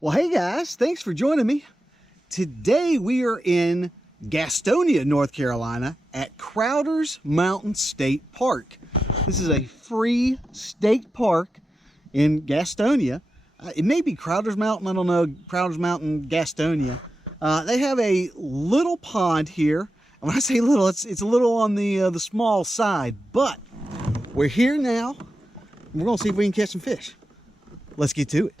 Well, hey guys, thanks for joining me. Today we are in Gastonia, North Carolina at Crowder's Mountain State Park. This is a free state park in Gastonia. It may be Crowder's Mountain, I don't know, Crowder's Mountain, Gastonia. They have a little pond here. And when I say little, it's a little on the small side, but we're here now. And we're gonna see if we can catch some fish. Let's get to it.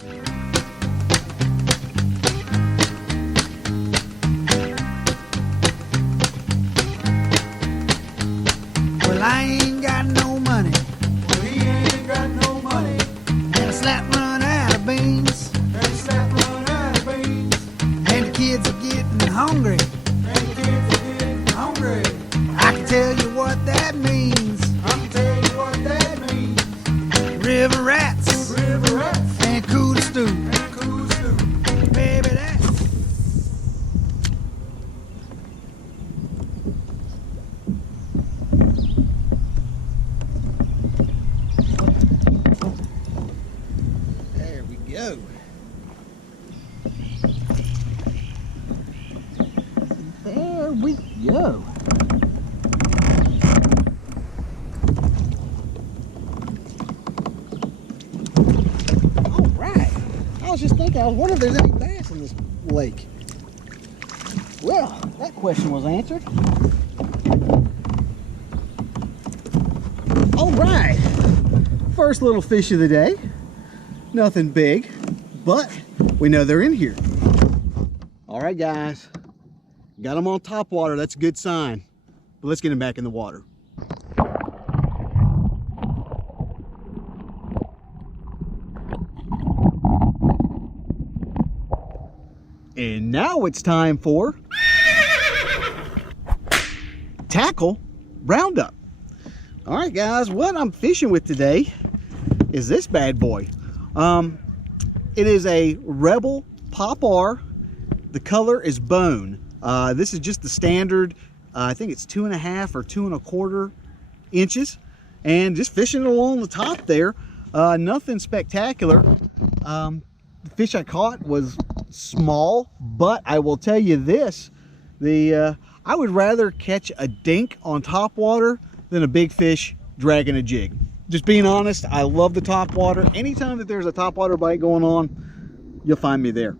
Well, I ain't got no money. Well, he ain't got no money. And a slap run out of beans. And a slap run out of beans. And the kids are getting hungry. And the kids are getting hungry. I can tell you what that means. I can tell you what that means. River rats. River rats. And cool stew. And cool stew. Baby, that. There we go. There we go. All right. I was just thinking, I was wondering if there's any bass in this lake. Well, that question was answered. All right. First little fish of the day. Nothing big, but we know they're in here. All right, guys. Got them on top water. That's a good sign. But let's get them back in the water. And now it's time for tackle roundup. All right, guys, what I'm fishing with today is this bad boy. It is a Rebel Pop R. The color is bone. This is just the standard, I think it's 2.5 or 2 1/4 inches, and just fishing along the top there. Nothing spectacular. The fish I caught was small, but I will tell you this, I would rather catch a dink on top water than a big fish dragging a jig. Just being honest, I love the top water. Anytime that there's a top water bite going on, you'll find me there.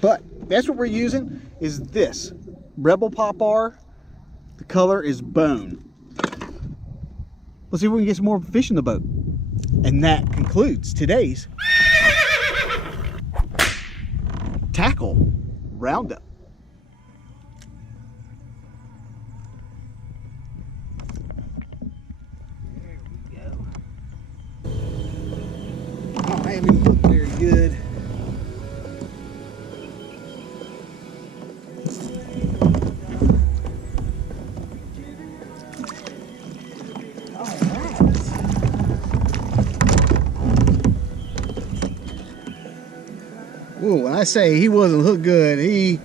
But that's what we're using, is this Rebel Pop R. The color is bone. Let's see if we can get some more fish in the boat. And that concludes today's tackle roundup. I haven't looked very good. Ooh, when I say he wasn't hooked good, he,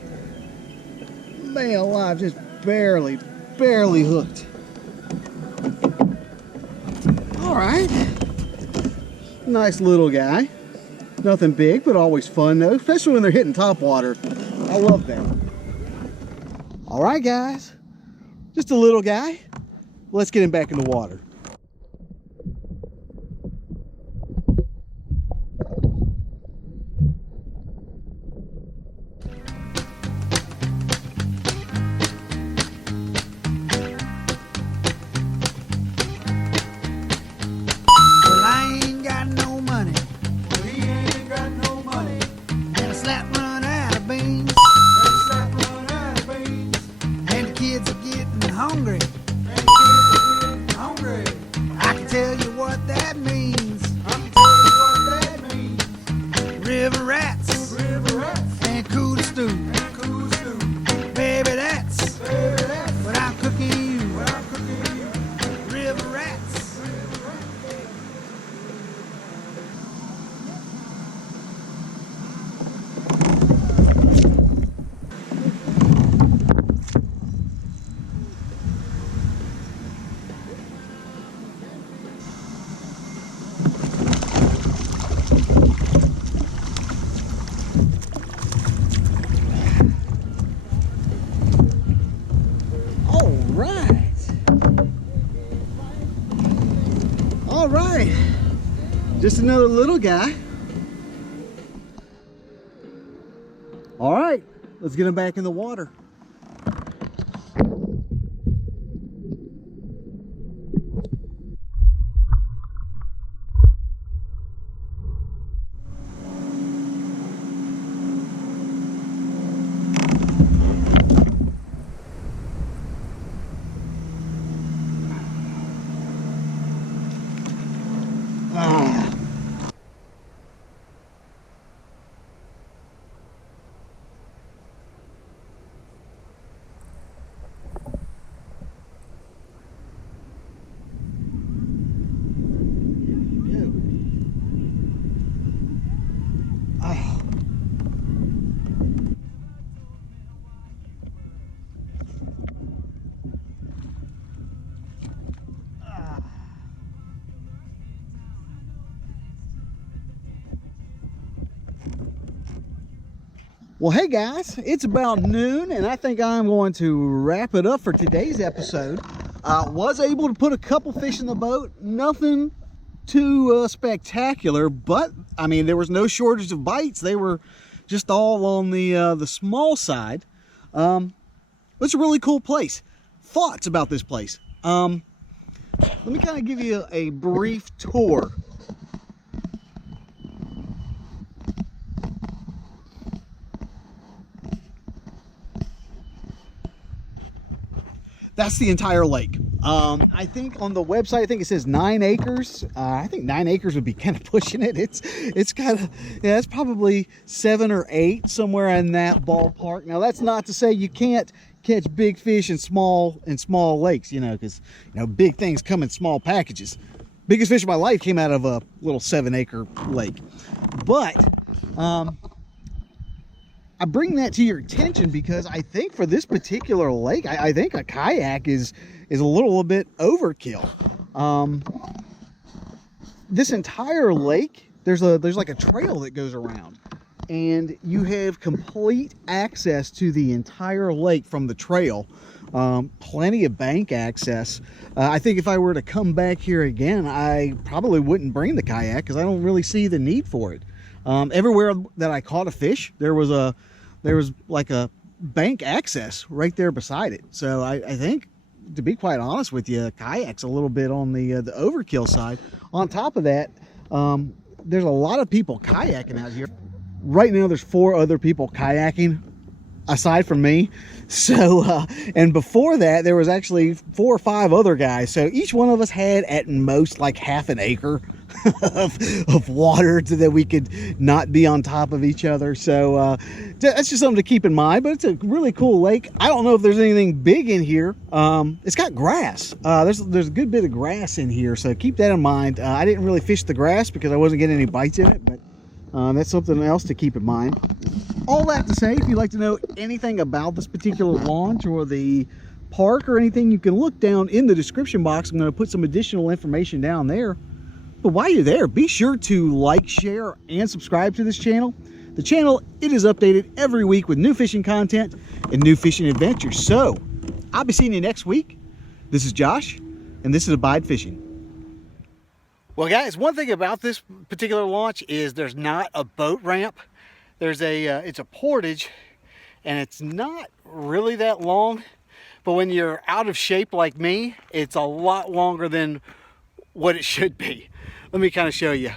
man alive, just barely hooked. All right. Nice little guy. Nothing big, but always fun though, especially when they're hitting top water. I love that. All right, guys. Just a little guy. Let's get him back in the water. Just another little guy. All right, let's get him back in the water. Well, hey guys, it's about noon, and I think I'm going to wrap it up for today's episode. Was able to put a couple fish in the boat, nothing too spectacular, but I mean there was no shortage of bites. They were just all on the small side. It's a really cool place. Thoughts about this place? Let me kind of give you a brief tour. That's the entire lake. I think on the website, I think it says 9 acres. I think 9 acres would be kind of pushing it. It's kind of, yeah, it's probably 7 or 8, somewhere in that ballpark. Now that's not to say you can't catch big fish in small lakes, you know, because you know big things come in small packages. Biggest fish of my life came out of a little 7-acre lake. But I bring that to your attention because I think for this particular lake, I think a kayak is a little bit overkill. This entire lake, there's like a trail that goes around, and you have complete access to the entire lake from the trail. Plenty of bank access. I think if I were to come back here again, I probably wouldn't bring the kayak because I don't really see the need for it. Everywhere that I caught a fish, there was like a bank access right there beside it. So I think, to be quite honest with you, kayak's a little bit on the overkill side. On top of that, there's a lot of people kayaking out here. Right now, there's 4 other people kayaking aside from me. So, and before that, there was actually 4 or 5 other guys. So each one of us had at most like half an acre of water so that we could not be on top of each other. So that's just something to keep in mind. But it's a really cool lake. I don't know if there's anything big in here. It's got grass. There's a good bit of grass in here, so keep that in mind. I didn't really fish the grass because I wasn't getting any bites in it, but that's something else to keep in mind. All that to say, if you'd like to know anything about this particular launch or the park or anything, you can look down in the description box. I'm going to put some additional information down there. But while you're there, be sure to like, share, and subscribe to this channel. The channel, it is updated every week with new fishing content and new fishing adventures. So, I'll be seeing you next week. This is Josh, and this is Abide Fishing. Well, guys, one thing about this particular launch is there's not a boat ramp. There's it's a portage, and it's not really that long. But when you're out of shape like me, it's a lot longer than what it should be. Let me kind of show you.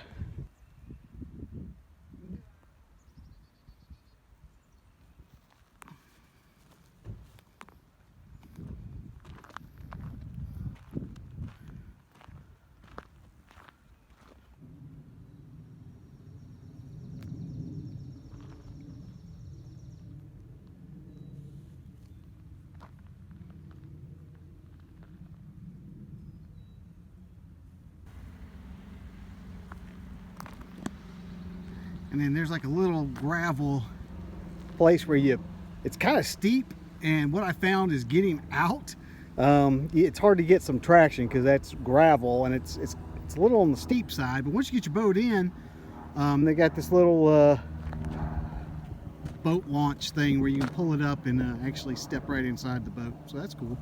And then there's like a little gravel place where it's kind of steep, and what I found is getting out, it's hard to get some traction because that's gravel and it's a little on the steep side. But once you get your boat in, they got this little boat launch thing where you can pull it up and actually step right inside the boat, so that's cool.